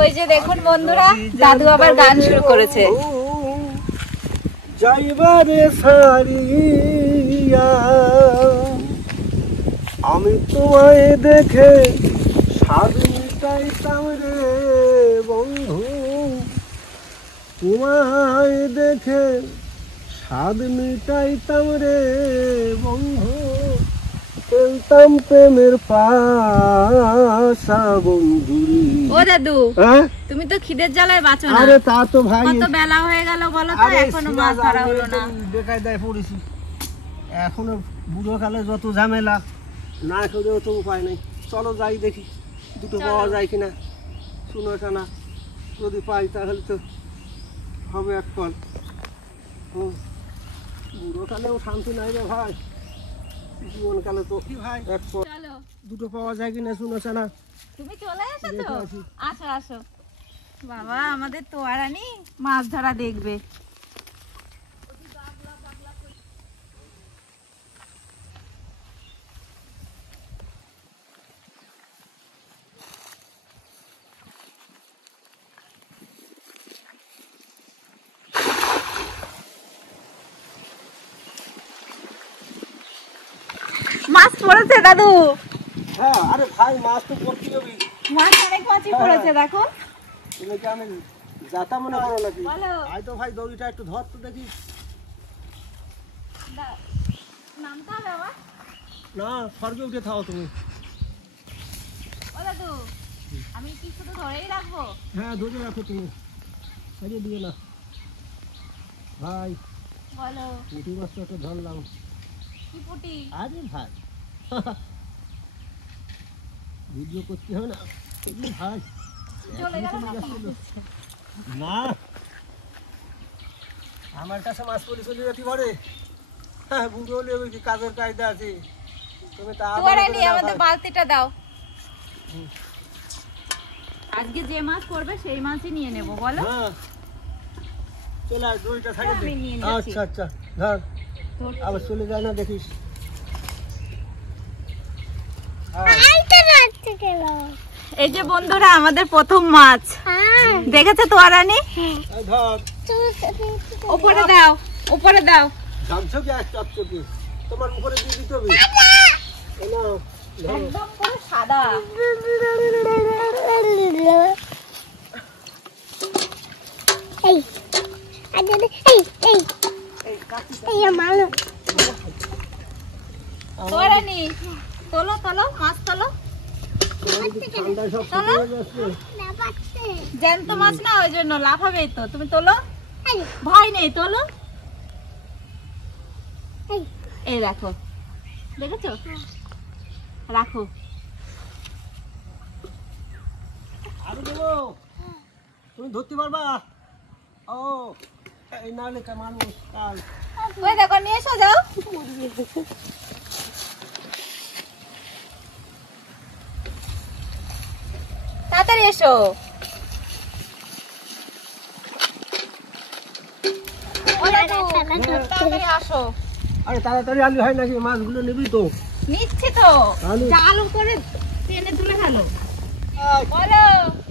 ওই যে দেখুন বন্ধুরা, দাদু আবার গান শুরু করেছে। যাইবারে সারিয়া আমি তোমায় দেখে স্বাদ মিটাইতাম রে বন্ধু, তোমায় দেখে স্বাদ মিটাইতাম রে বন্ধু, খেলতাম প্রেমের পাশা বন্ধুরি। ও দাদু, হ্যাঁ তুমি তো খিদের জ্বালায় বাঁচো না। আরে তা তো ভাই, কত বেলা হয়ে গেল বলো তো, এখনো মাছ ধরা হলো না। বেকায়দায় পড়েছি এখনো, বুড়ো কালে যত ঝামেলা, না করেও তো উপায় নেই। চলো যাই দেখি দুটো পাওয়া যায় কিনা, শুনো না, যদি পাই তাহলে তো হবে এক কল। বুড়ো কালেও শান্তি নাই রে ভাই, জীবনকালে তো এক কল। দুটো পাওয়া যায় কিনা শুনো না। তুমি চলে এসেছো? আসো আসো বাবা, আমাদের তোয়ারানি মাছ ধরা দেখবে। মাছ পড়েছে দাদু। হ্যাঁ আরে ভাই, মাছ তো পড়তেই হবে। মাছ অনেক মাছই পড়েছে দেখো। তুমি কি আমি যাতা মনে করো নাকি? বলো। আই তো ভাই, দড়িটা একটু ধর তো দেখি। নামতে হবে আমার? না, স্বর্গে উঠে থাও তুমি। ও দাদু, আমি কি শুধু ধরেই রাখবো? হ্যাঁ ধরে রাখো তুমি, ছাড়িয়ে দিও না ভাই। বলো। পুঁটি মাছটা একটু ধরলাম। কি পুঁটি? আরে ভাই ভিডিও করতে হবে না ভাই। চলে গেল না, আমার কাছে মাছ পড়ে চলে যেতে পারে। হ্যাঁ, বুড়ো হলে কি কাজের কায়দা আছে? তুমি তা তোয়ারানি, আমাদের বালতিটা দাও। আজকে যে মাছ পড়বে সেই মাছই নিয়ে নেব। বলো। হ্যাঁ চলে আয়, দড়িটা ছাড়িয়ে দে। আমি নিয়ে নিচ্ছি। আচ্ছা আচ্ছা ধর, আবার চলে যায় না দেখিস। এই যে বন্ধুরা, আমাদের প্রথম মাছ দেখেছে তোয়ারানি। ধর, উপরে দাও, উপরে দাও। ঘামছো কি? একটা চোখে তোমার উপরে দিয়ে দিতে হবে। একদম পুরো সাদা। তোয়ারানি, তোলো তোলো, মাছ তোলো। জ্যান্ত মাছ না, ওই জন্য লাফাবে তো। তুমি তোলো, ভয় নেই, তোলো। এই রাখো, দেখেছো? রাখো। আরো দেবো, তুমি ধরতে পারবা? ও এই নালে মানুষ কাল। ওই দেখো, নিয়ে এসো, যাও। তাড়াতাড়ি এসো। তাড়াতাড়ি আসো। আরে তাড়াতাড়ি আলু হয় নাকি? মাছগুলো নিবি তো? নিচ্ছি তো, জাল উপরে টেনে তুলে ফেলো। বলো।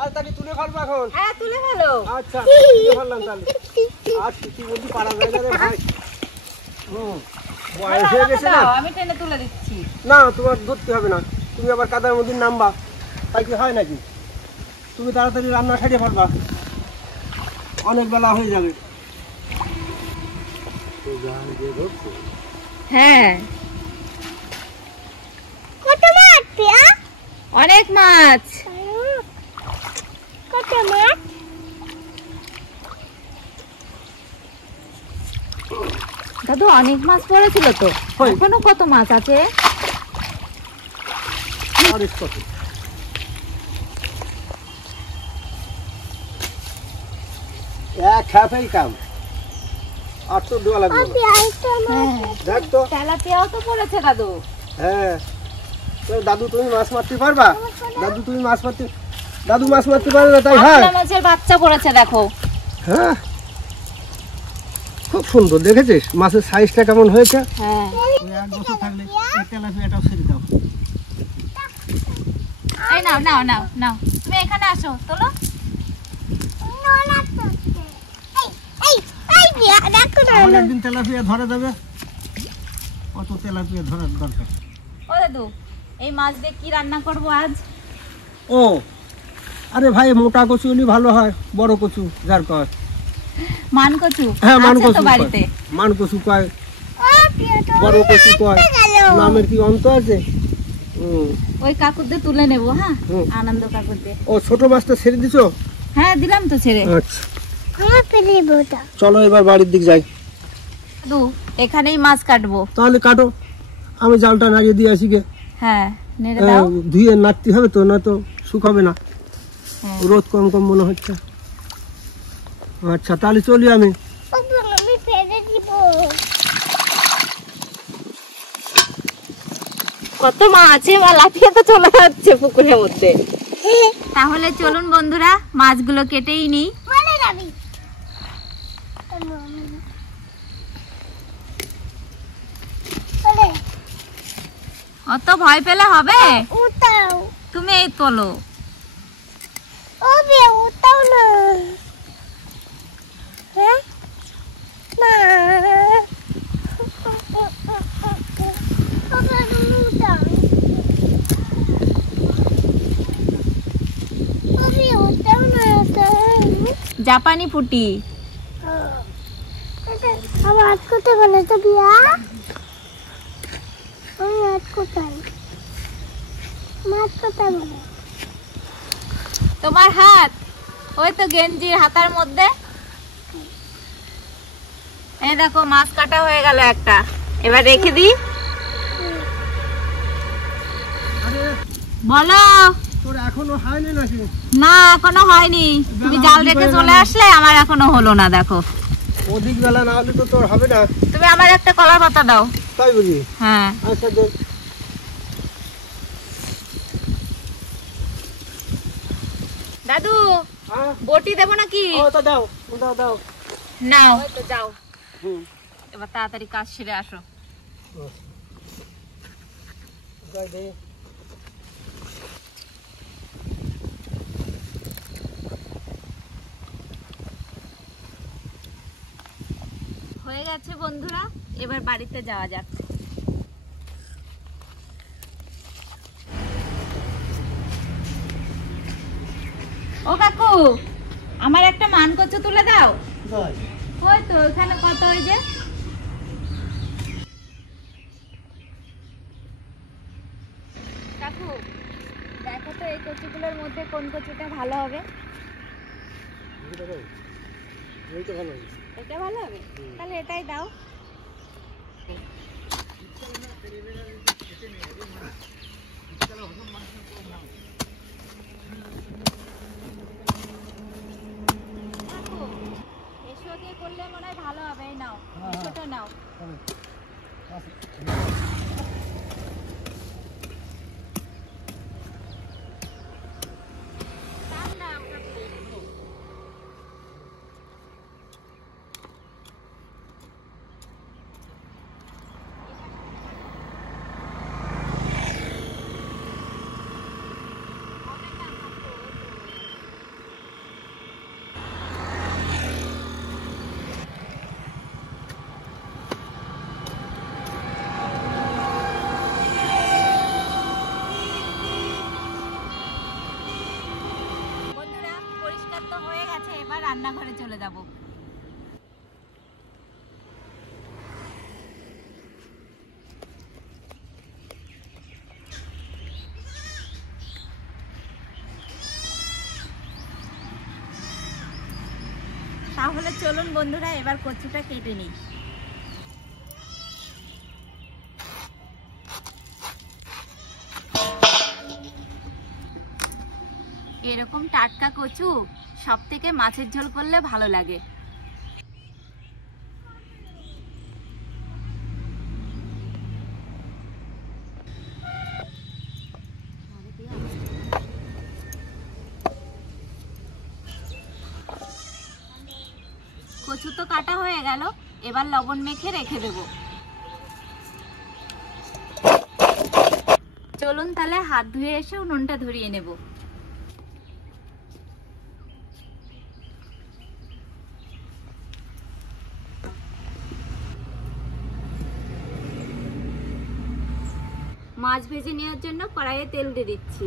আর তাকে তুলে ফেলবো এখন? হ্যাঁ, তুলে ফেলো। আচ্ছা তুলে ফেললাম তাহলে। আর কি বলছি, পারা যায় না রে ভাই। বয়স হয়ে গেছে না। আমি টেনে তুলে দিচ্ছি। না, তোমার ধরতে হবে না, তুমি আবার কাদার মধ্যে নামবা, তাই কি হয় নাকি? তুমি তাড়াতাড়ি রান্না সারিয়ে ফেলবা, অনেক বেলা হয়ে যাবে। হ্যাঁ, কত মাছ পিয়া? অনেক মাছ। কত মাছ? দাদু, অনেক মাছ পড়েছিল তো, এখনো কত মাছ আছে? এক খাপেই কাম, আর তো দেওয়া লাগবে। দেখ তো, তেলাপিয়াও তো পড়েছে দাদু। হ্যাঁ দাদু, তুমি মাছ মারতে পারবা? দাদু তুমি মাছ মারতে, দাদু মাছ মারতে পারে না তাই? হ্যাঁ, মাছের বাচ্চা পড়েছে দেখো। হ্যাঁ খুব সুন্দর, দেখেছিস মাছের সাইজটা কেমন হয়েছে? হ্যাঁ, এক বছর থাকলে এই তেলাপিয়াটাও ছেড়ে দাও। এই নাও নাও নাও নাও, তুমি এখানে আসো, তোলো। আমার একদিন তেলাপিয়া ধরে দেবে, কত তেলাপিয়া ধরার দরকার। ও দাদু, এই মাছ দিয়ে কি রান্না করব আজ? ও আরে ভাই, মোটা কচু হলে ভালো হয়, বড় কচু যার কয়। মান কচু? হ্যাঁ, মান আছে তো কচু বাড়িতে। মান কচু কয়, বড় কচু কয়, নামের কি অন্ত আছে? ওই কাকুরদের তুলে নেব। হ্যাঁ, হুম। আনন্দ কাকুরদের। ও ছোট মাছটা ছেড়ে দিছো? হ্যাঁ, দিলাম তো ছেড়ে। আচ্ছা চলো এবার বাড়ির দিক যাই। দাদু, এখানেই মাছ কাটবো। তাহলে কাটো, আমি জালটা নাড়িয়ে দিয়ে আসি গে। হ্যাঁ, নেড়ে দাও। ধুয়ে নাড়তে হবে তো, না তো শুকাবে না। হ্যাঁ। রোদ কম কম মনে হচ্ছে। আচ্ছা তাহলে চলি আমি। কত মাছ লাফিয়ে তো চলে যাচ্ছে পুকুরের মধ্যে। তাহলে চলুন বন্ধুরা, মাছগুলো কেটেই নিই। অত ভয় পেলে হবে? তুমি এই তোলো। জাপানি পুটি। আমার কোথায় বলে তো বিয়া? মাছ কোথায়? মাছ কোথায় বলে? তোমার হাত ওই তো গেঞ্জির হাতার মধ্যে। এই দেখো, মাছ কাটা হয়ে গেল একটা। এবার রেখে দিই। বলো। তোর এখনো হয়নি নাকি? না, এখনো হয়নি। তুমি জাল রেখে চলে আসলে, আমার এখনো হলো না। দেখো, অধিক বেলা না হলে তো তোর হবে না। তুমি আমার একটা কলার পাতা দাও। তাই বুঝি? হ্যাঁ। আচ্ছা দে। দাদু, হ্যাঁ, বটি দেবো নাকি? ওটা দাও, ওটা দাও। নাও, তো যাও। হুম। এবার তাড়াতাড়ি কাজ সেরে আসো। যাই দে। হয়ে গেছে বন্ধুরা, এবার বাড়িতে যাওয়া যাক। ও কাকু, আমার একটা মান কচু তুলে দাও। যাই। ওই তো ওখানে কত, ওই যে। কাকু, দেখো তো এই কচুগুলোর মধ্যে কোন কচুটা ভালো হবে? এই তো ভালো হবে। এটা ভালো হবে? তাহলে এটাই দাও। কাকু, এসো দিয়ে করলে মনে হয় ভালো হবে। এই নাও, এসোটা নাও। দাও নাও, কাকু। বন্ধুরা, পরিষ্কার তো হয়ে গেছে, এবার রান্নাঘরে চলে যাব। তাহলে চলুন বন্ধুরা, এবার কচুটা কেটে নিই। এরকম টাটকা কচু সবথেকে মাছের ঝোল করলে ভালো লাগে। কচু তো কাটা হয়ে গেল, এবার লবণ মেখে রেখে দেব। চলুন তাহলে হাত ধুয়ে এসে উনুনটা ধরিয়ে নেব। মাছ ভেজে নেওয়ার জন্য কড়াইয়ে তেল দিয়ে দিচ্ছি।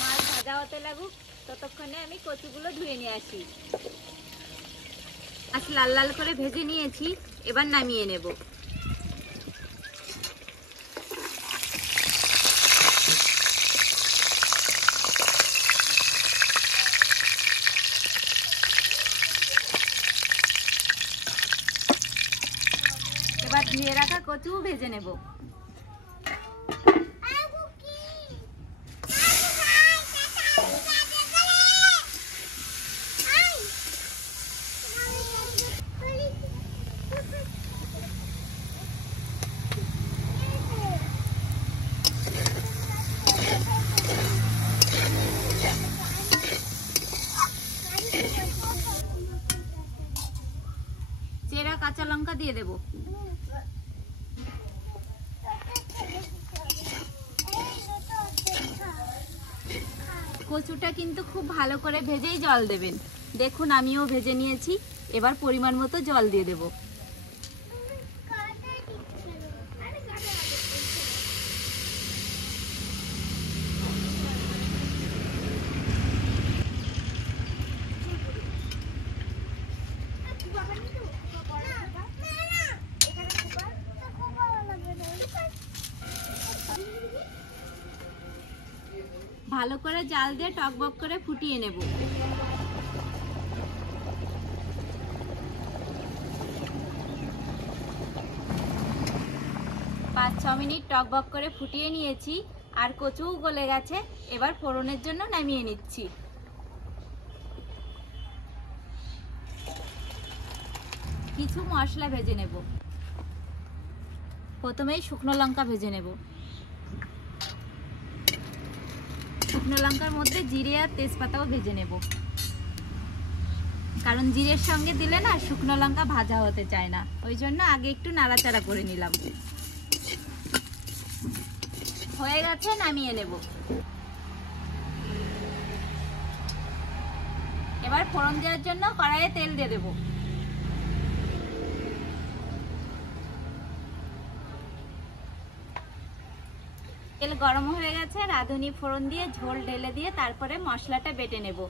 মাছ ভাজা হতে লাগুক, ততক্ষণে আমি কচুগুলো ধুয়ে নিয়ে আসি। মাছ লাল লাল করে ভেজে নিয়েছি, এবার নামিয়ে নেব। এবার ধুয়ে রাখা কচু ভেজে নেব। চেরা কাঁচা লঙ্কা দিয়ে দেব। কচুটা কিন্তু খুব ভালো করে ভেজেই জল দেবেন। দেখুন আমিও ভেজে নিয়েছি, এবার পরিমাণ মতো জল দিয়ে দেব। ভালো করে জাল দিয়ে টকবক করে ফুটিয়ে নেব। 5-6 মিনিট টকবক করে ফুটিয়ে নিয়েছি, আর কচুও গলে গেছে। এবার ফোড়নের জন্য নামিয়ে নিচ্ছি। কিছু মশলা ভেজে নেব। প্রথমেই শুকনো লঙ্কা ভেজে নেব। শুকনো লঙ্কার মধ্যে জিরে আর তেজপাতাও ভেজে নেব, কারণ জিরের সঙ্গে দিলে না শুকনো লঙ্কা ভাজা হতে চায় না, ওই জন্য আগে একটু নাড়াচাড়া করে নিলাম। হয়ে গেছে, নামিয়ে নেব। এবার ফোড়ন দেওয়ার জন্য কড়াইয়ে তেল দিয়ে দেব। তেল গরম হয়ে গেছে, রাঁধুনি ফোড়ন দিয়ে ঝোল ঢেলে দিয়ে তারপরে মশলাটা বেটে নেব।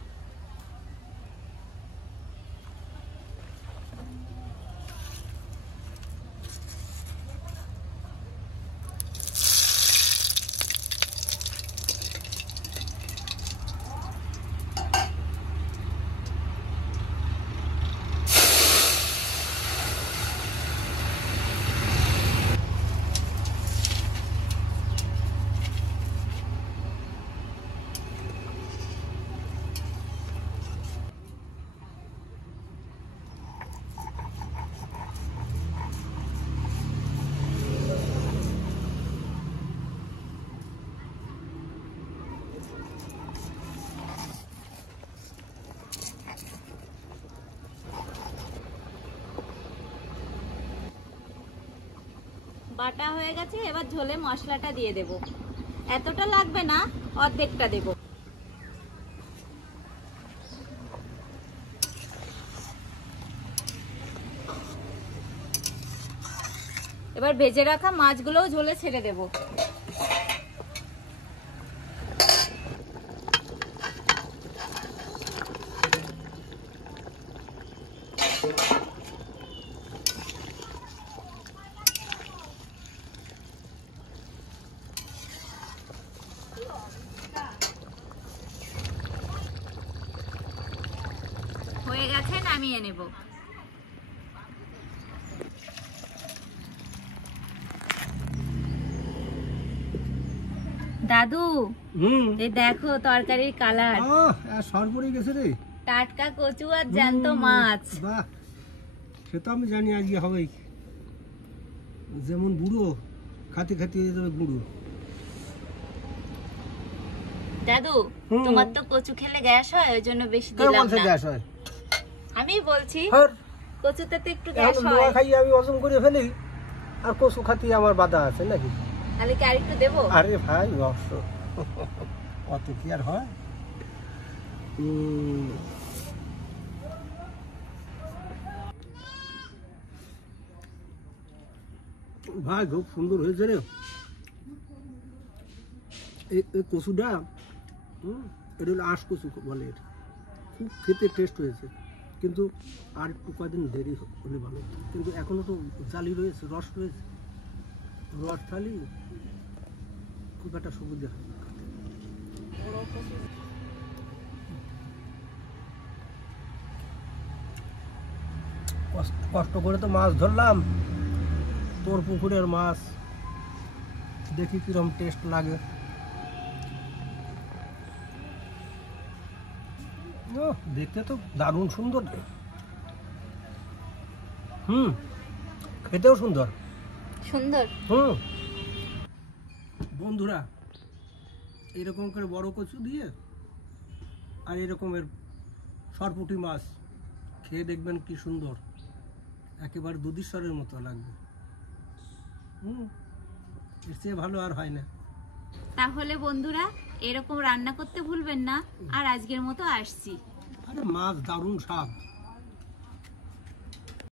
বাটা হয়ে গেছে, এবার ঝোলে মশলাটা দিয়ে দেব। এতটা লাগবে না, অর্ধেকটা দেব। এবার ভেজে রাখা মাছগুলোও ঝোলে ছেড়ে দেব। হয়ে গেছে, নামিয়ে নেব। দাদু, এই দেখো তরকারির কালার। সরপরে গেছে রে। টাটকা কচু আর জ্যান্ত মাছ। বাহ, সে তো আমি জানি আজকে হবেই। যেমন বুড়ো খাতে খাতে হয়ে যাবে বুড়ো। দাদু, তোমার তো কচু খেলে গ্যাস হয়, ওই জন্য বেশি দিলাম না। গ্যাস হয়? আমি বলছি কচুতে তো একটু গ্যাস হয়। নোয়া খাইয়ে আমি হজম করে ফেলি, আর কচু খাতে আমার বাধা আছে নাকি? তাহলে কি আরেকটু দেবো? আরে ভাই অবশ্য অত কি আর হয়। ভাই খুব সুন্দর হয়েছে রে এই কচুটা। এটা হলো আঁশ কচু বলে, এটা খুব খেতে টেস্ট হয়েছে, কিন্তু আর একটু কয়দিন দেরি হলে ভালো হতো। কিন্তু এখনো তো জালি রয়েছে, রস রয়েছে, রস থালি খুব একটা সুবিধা হয়। কষ্ট করে তো মাছ ধরলাম, তোর পুকুরের মাছ, দেখি কিরম টেস্ট লাগে। দেখতে তো দারুণ সুন্দর, খেতেও সুন্দর। সুন্দর। বন্ধুরা, এরকম করে বড় কচু দিয়ে আর এরকমের সরপুঁটি মাছ খেয়ে দেখবেন কি সুন্দর, একেবারে দুধেশ্বরের মতো লাগবে। এর চেয়ে ভালো আর হয় না। তাহলে বন্ধুরা এরকম রান্না করতে ভুলবেন না। আর আজকের মতো আসছি। আরে মাছ দারুণ স্বাদ।